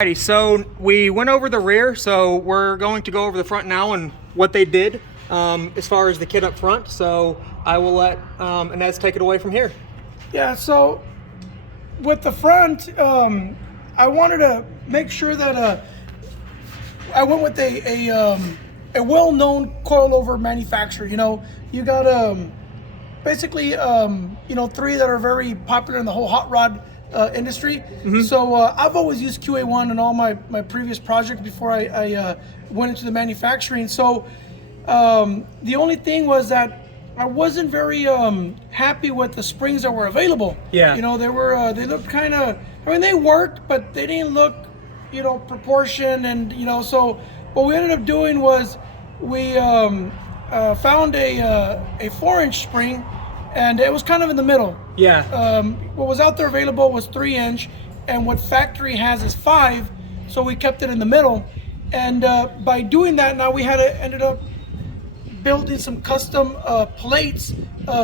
Alrighty, so we went over the rear, so we're going to go over the front now and what they did as far as the kit up front. So I will let Inez take it away from here. Yeah, so with the front, I wanted to make sure that I went with a well-known coilover manufacturer. You know, you got basically three that are very popular in the whole hot rod industry. So I've always used QA1 in all my previous projects before I went into the manufacturing. So the only thing was that I wasn't very happy with the springs that were available. Yeah. You know, they looked kind of, I mean, they worked, but they didn't look, proportioned, and so what we ended up doing was we found a 4-inch spring, and it was kind of in the middle. Yeah. What was out there available was 3-inch, and what factory has is 5, so we kept it in the middle. And by doing that, now we ended up building some custom plates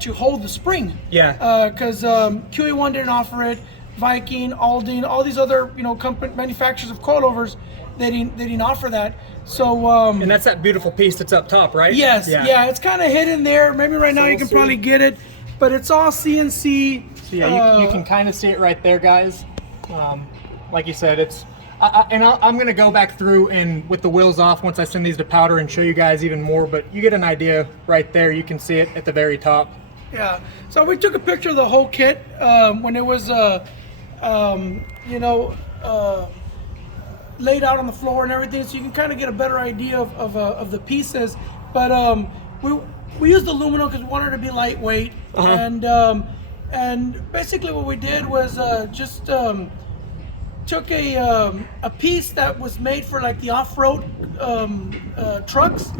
to hold the spring. Yeah. Because QA1 didn't offer it, Viking, Aldine, all these other company manufacturers of coilovers, they didn't offer that. So and that's that beautiful piece that's up top, right? Yes. Yeah, it's kind of hidden there. Maybe right now you can probably get it, but it's all CNC. So yeah, you can kind of see it right there, guys. Like you said, it's I'm going to go back through and with the wheels off once I send these to powder and show you guys even more, but you get an idea right there. You can see it at the very top. Yeah, so we took a picture of the whole kit when it was laid out on the floor and everything, so you can kind of get a better idea of the pieces. But we used aluminum because we wanted it to be lightweight. And basically what we did was just took a piece that was made for like the off-road trucks,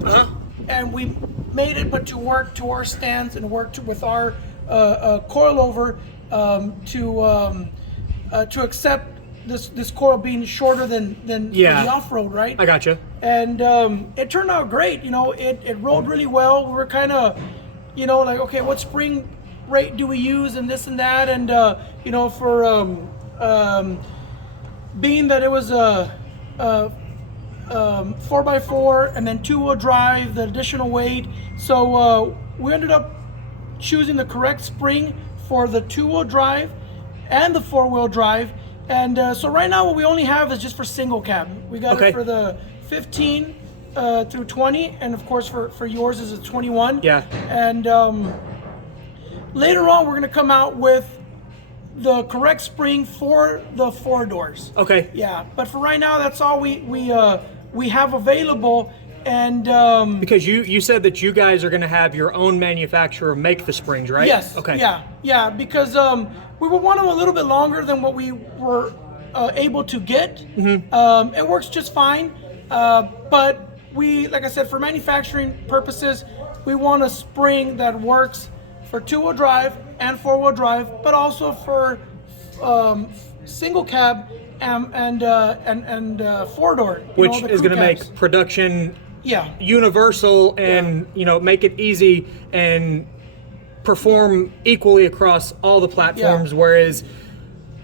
and we made it but to work to our stance and work with our coilover to accept this coil being shorter than the off-road, right? I gotcha. And it turned out great. It rolled really well. We were kind of like, okay, what spring rate do we use and this and that, and for being that it was a 4x4 and then 2-wheel drive, the additional weight, so we ended up choosing the correct spring for the 2-wheel drive and the 4-wheel drive. And so right now what we only have is just for single cab. We got it for the 15 through 20, and of course for yours is a 21. Yeah. And later on we're gonna come out with the correct spring for the 4 doors. Okay. Yeah, but for right now that's all we have available. And because you said that you guys are going to have your own manufacturer make the springs, right? Yes. Okay. Yeah, because we would want them a little bit longer than what we were able to get. It works just fine, but we, like I said, for manufacturing purposes, we want a spring that works for 2-wheel drive and 4-wheel drive, but also for single cab and 4-door, which is going to make production universal and make it easy and perform equally across all the platforms, whereas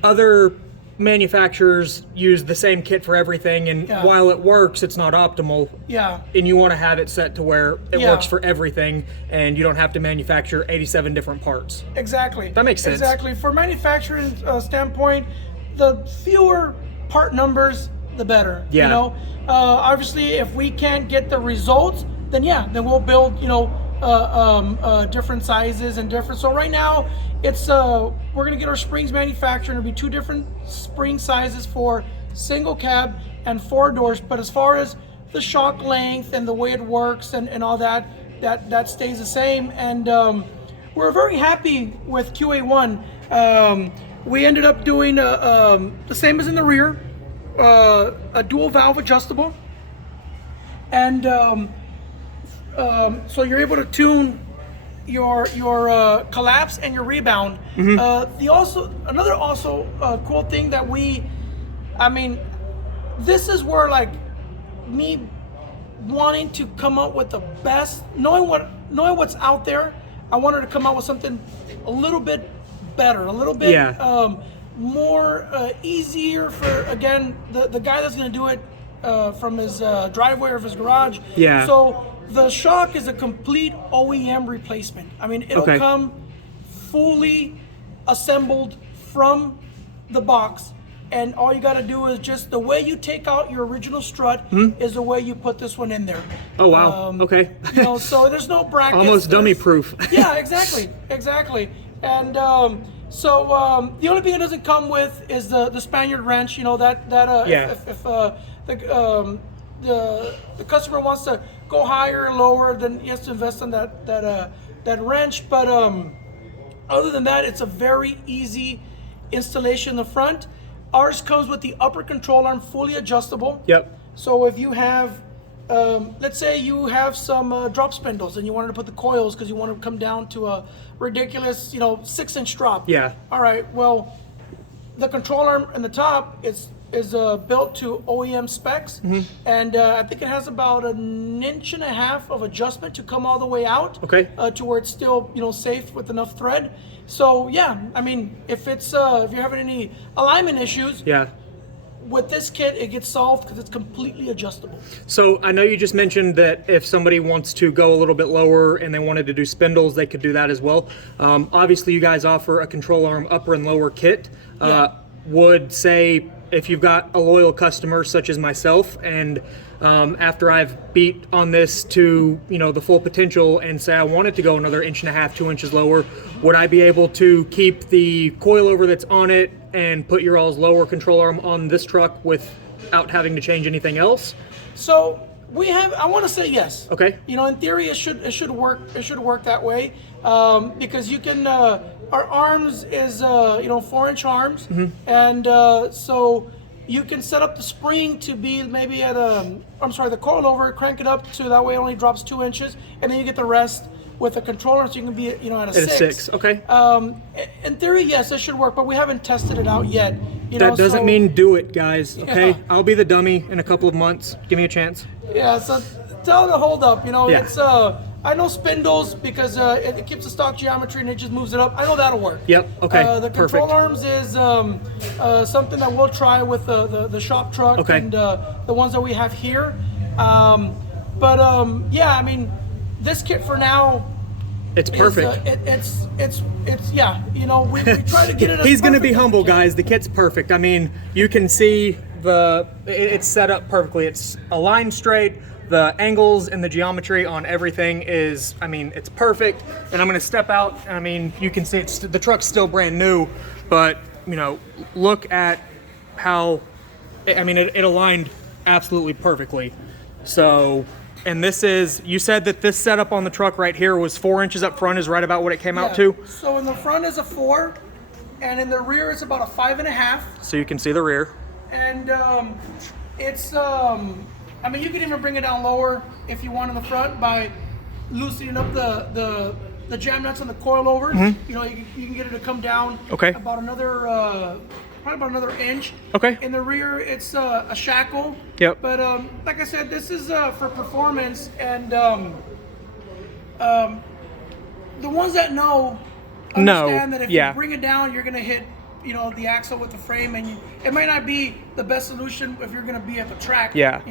other manufacturers use the same kit for everything, and while it works, it's not optimal. And you want to have it set to where it works for everything, and you don't have to manufacture 87 different parts. Exactly. That makes sense. Exactly. For manufacturing standpoint, the fewer part numbers, the better. Obviously, if we can't get the results, then we'll build different sizes and different. So right now, it's we're gonna get our springs manufactured. It'll be 2 different spring sizes for single cab and 4 doors. But as far as the shock length and the way it works and all that stays the same. And we're very happy with QA1. We ended up doing the same as in the rear, a dual valve adjustable, and so you're able to tune your collapse and your rebound. Another cool thing that this is where like me wanting to come up with the best, knowing what's out there, I wanted to come out with something a little bit better, a little bit more easier for, again, the guy that's going to do it from his driveway or his garage. Yeah. So the shock is a complete OEM replacement. I mean, it'll come fully assembled from the box, and all you got to do is just the way you take out your original strut is the way you put this one in there. Oh wow. Okay. You know, so there's no brackets. Almost dummy proof. Yeah, exactly. And the only thing it doesn't come with is the Spaniard wrench. You know if the customer wants to go higher or lower, then he has to invest in that wrench. But other than that, it's a very easy installation in the front. Ours comes with the upper control arm fully adjustable. Yep. So if you have, let's say you have some drop spindles and you wanted to put the coils because you want to come down to a ridiculous, 6-inch drop. Yeah. All right. Well, the control arm in the top is built to OEM specs, and I think it has about 1.5 inches of adjustment to come all the way out. Okay. To where it's still safe with enough thread. So yeah, I mean, if you're having any alignment issues, with this kit it gets solved because it's completely adjustable. So I know you just mentioned that if somebody wants to go a little bit lower and they wanted to do spindles, they could do that as well. Obviously, you guys offer a control arm upper and lower kit. Would say if you've got a loyal customer such as myself, and after I've beat on this to the full potential and say I wanted to go another 1.5 inches, 2 inches lower, would I be able to keep the coilover that's on it and put your all's lower control arm on this truck without having to change anything else? So I want to say yes. Okay. In theory it should work that way, because you can our arms is 4-inch arms, and so you can set up the spring to be maybe at the coilover, crank it up to that way it only drops 2 inches, and then you get the rest with a controller, so you can be at a 6. Okay. In theory, yes, it should work, but we haven't tested it out yet. That doesn't mean do it, guys. Okay, I'll be the dummy in a couple of months. Give me a chance. Yeah, so tell it to hold up. It's I know spindles because it keeps the stock geometry and it just moves it up. I know that'll work. Yep. Okay. The control arms is something that we'll try with the shop truck and the ones that we have here. Yeah, I mean, this kit for now. It's perfect. We try to get it. He's going to be humble, guys. The kit's perfect. I mean, you can see it's set up perfectly. It's aligned straight. The angles and the geometry on everything is, it's perfect. And I'm going to step out. I mean, you can see the truck's still brand new, but look at how, it aligned absolutely perfectly. So. And this is, you said that this setup on the truck right here was 4 inches up front is right about what it came out to? So in the front is a 4, and in the rear is about a 5.5. So you can see the rear. And it's, you can even bring it down lower if you want in the front by loosening up the jam nuts on the coilover. You can get it to come down about another probably about another inch. Okay. In the rear, it's a shackle. Yep. But like I said, this is for performance, and the ones that know understand that if you bring it down, you're gonna hit the axle with the frame, and it might not be the best solution if you're gonna be at the track. Yeah.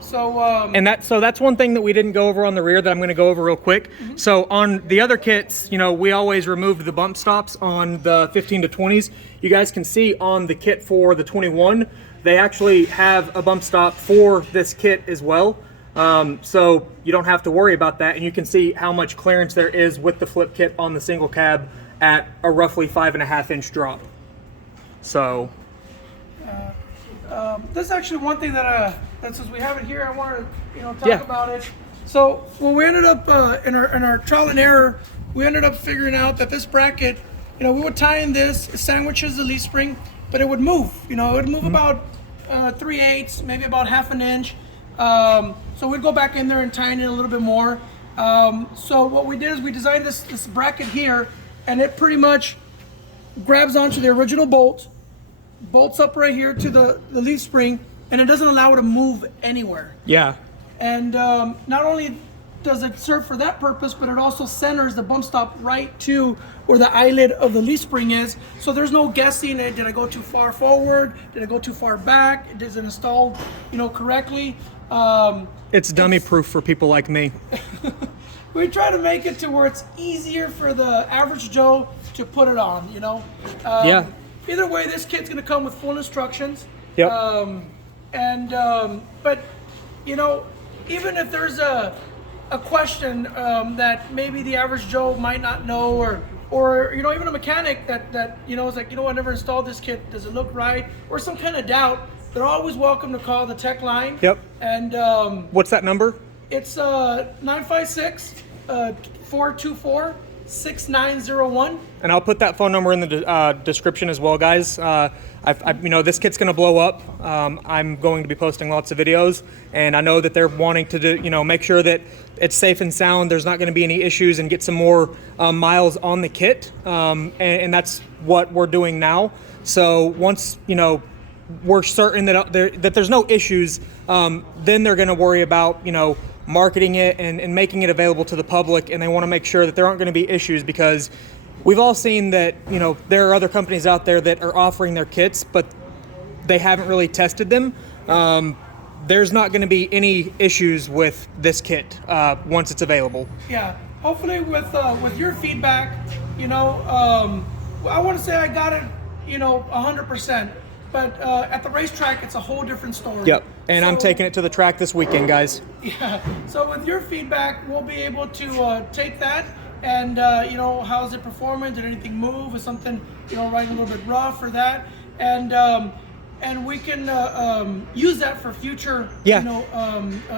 So that's one thing that we didn't go over on the rear that I'm going to go over real quick. So on the other kits, we always removed the bump stops on the 15 to 20s. You guys can see on the kit for the 21, they actually have a bump stop for this kit as well. So you don't have to worry about that, and you can see how much clearance there is with the flip kit on the single cab at a roughly 5.5 inch drop. So this is actually one thing that since we have it here, I wanted to talk about it. So we ended up in our trial and error, we ended up figuring out that this bracket, we would tie in this, it sandwiches the leaf spring, but it would move. It would move about 3/8, maybe about 1/2 inch. So we'd go back in there and tie in it a little bit more. So what we did is we designed this bracket here, and it pretty much grabs onto the original bolt, bolts up right here to the leaf spring, and it doesn't allow it to move anywhere. Yeah. And not only does it serve for that purpose, but it also centers the bump stop right to where the eyelid of the leaf spring is. So there's no guessing. Did I go too far forward? Did I go too far back? Is it installed, correctly? It's dummy proof for people like me. We try to make it to where it's easier for the average Joe to put it on, Yeah. Either way, this kit's gonna come with full instructions. Yep. But even if there's a question that maybe the average Joe might not know, or even a mechanic that is like, I never installed this kit, does it look right, or some kind of doubt, they're always welcome to call the tech line. Yep. And what's that number? it's 956-424-6901. And I'll put that phone number in the description as well, guys. This kit's going to blow up. I'm going to be posting lots of videos, and I know that they're wanting to do, make sure that it's safe and sound. There's not going to be any issues, and get some more miles on the kit. And that's what we're doing now. So once we're certain that there's no issues, then they're going to worry about marketing it and making it available to the public, and they want to make sure that there aren't going to be issues, because we've all seen that there are other companies out there that are offering their kits, but they haven't really tested them. There's not going to be any issues with this kit once it's available. Yeah, hopefully with your feedback, I want to say I got it 100%, but at the racetrack it's a whole different story. Yep. And I'm taking it to the track this weekend, guys. Yeah. So with your feedback, we'll be able to take that and how's it performing? Did anything move? Is something riding a little bit rough or that? And we can use that for future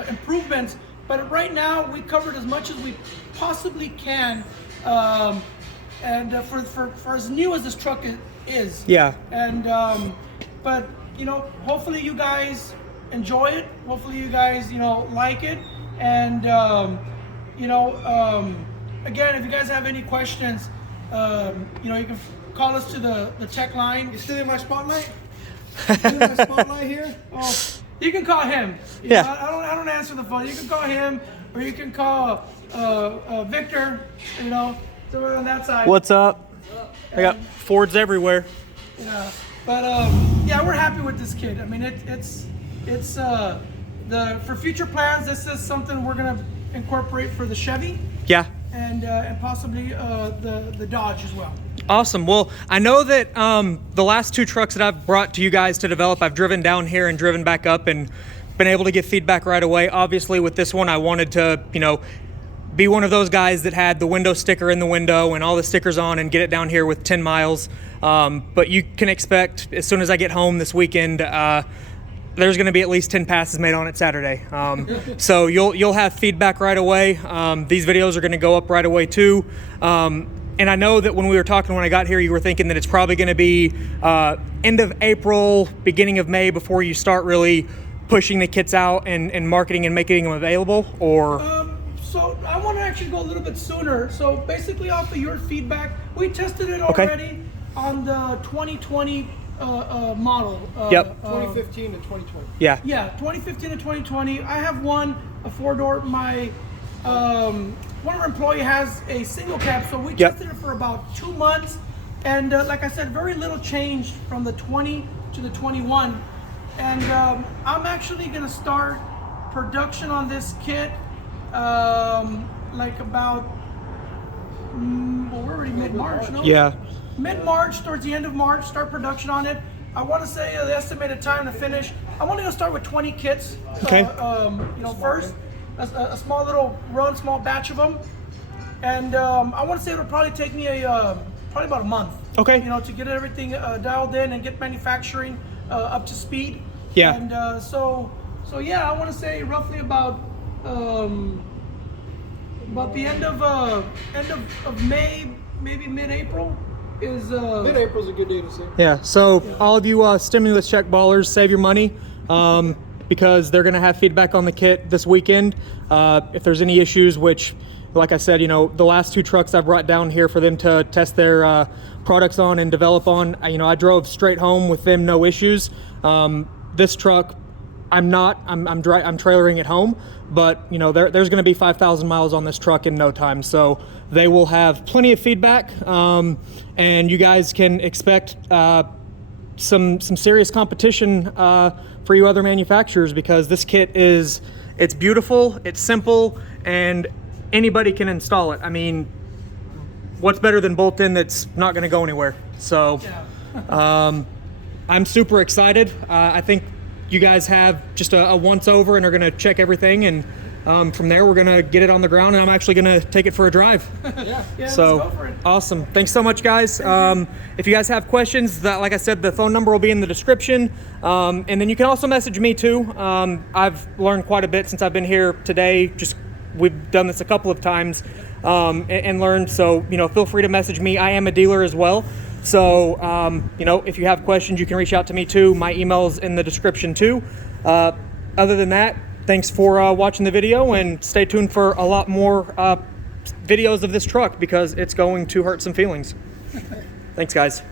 improvements. But right now we covered as much as we possibly can, and for as new as this truck is. Yeah. And but hopefully you guys enjoy it. Hopefully you guys like it. And again, if you guys have any questions, you can call us to the tech line. You still in my spotlight? You still in my spotlight here? Oh, you can call him. I don't answer the phone. You can call him, or you can call Victor. So on that side. What's up? I got Fords everywhere. Yeah, but we're happy with this kit. I mean, it's for future plans. This is something we're gonna incorporate for the Chevy. Yeah. And possibly the Dodge as well. Awesome. Well, I know that the last two trucks that I've brought to you guys to develop, I've driven down here and driven back up and been able to get feedback right away. Obviously, with this one, I wanted to, be one of those guys that had the window sticker in the window and all the stickers on and get it down here with 10 miles. But you can expect, as soon as I get home this weekend, there's going to be at least 10 passes made on it Saturday. So you'll have feedback right away. These videos are going to go up right away too. And I know that when we were talking when I got here, you were thinking that it's probably going to be end of April, beginning of May before you start really pushing the kits out and marketing and making them available, or? So I want to actually go a little bit sooner. So basically off of your feedback, we tested it already on the 2020 model. 2015 to 2020. Yeah, 2015 to 2020. I have a four-door. My one of our employee has a single cab, so we tested it for about 2 months, and like I said, very little change from the 20 to the 21. And I'm actually gonna start production on this kit like about we're already mid-March, no? Yeah. Mid-March, towards the end of March, start production on it. I want to say the estimated time to finish. I'm only gonna start with 20 kits. First, a small little run, small batch of them, and I want to say it'll probably take me probably about a month. Okay. To get everything dialed in and get manufacturing up to speed. Yeah. And so yeah, I want to say roughly about the end of May, maybe mid-April. Mid-April's a good day to say. Yeah, so all of you stimulus check ballers, save your money, because they're going to have feedback on the kit this weekend. If there's any issues, which, like I said, the last two trucks I brought down here for them to test their products on and develop on, I drove straight home with them, no issues. This truck, I'm trailering at home, but you know, there's going to be 5,000 miles on this truck in no time. So they will have plenty of feedback, and you guys can expect some serious competition for you other manufacturers, because this kit it's beautiful, it's simple, and anybody can install it. I mean, what's better than bolt-in that's not going to go anywhere? So I'm super excited. I think you guys have just a once over and are going to check everything, and from there we're going to get it on the ground, and I'm actually going to take it for a drive. Yeah, So let's go for it. awesome. Thanks so much, guys. If you guys have questions, like I said, the phone number will be in the description, and then you can also message me too. I've learned quite a bit since I've been here today. We've done this a couple of times, and learned, so you know, feel free to message me. I am a dealer as well, so you know, if you have questions, you can reach out to me too. My email's in the description too. Other than that, thanks for watching the video, and stay tuned for a lot more videos of this truck, because it's going to hurt some feelings. Thanks, guys.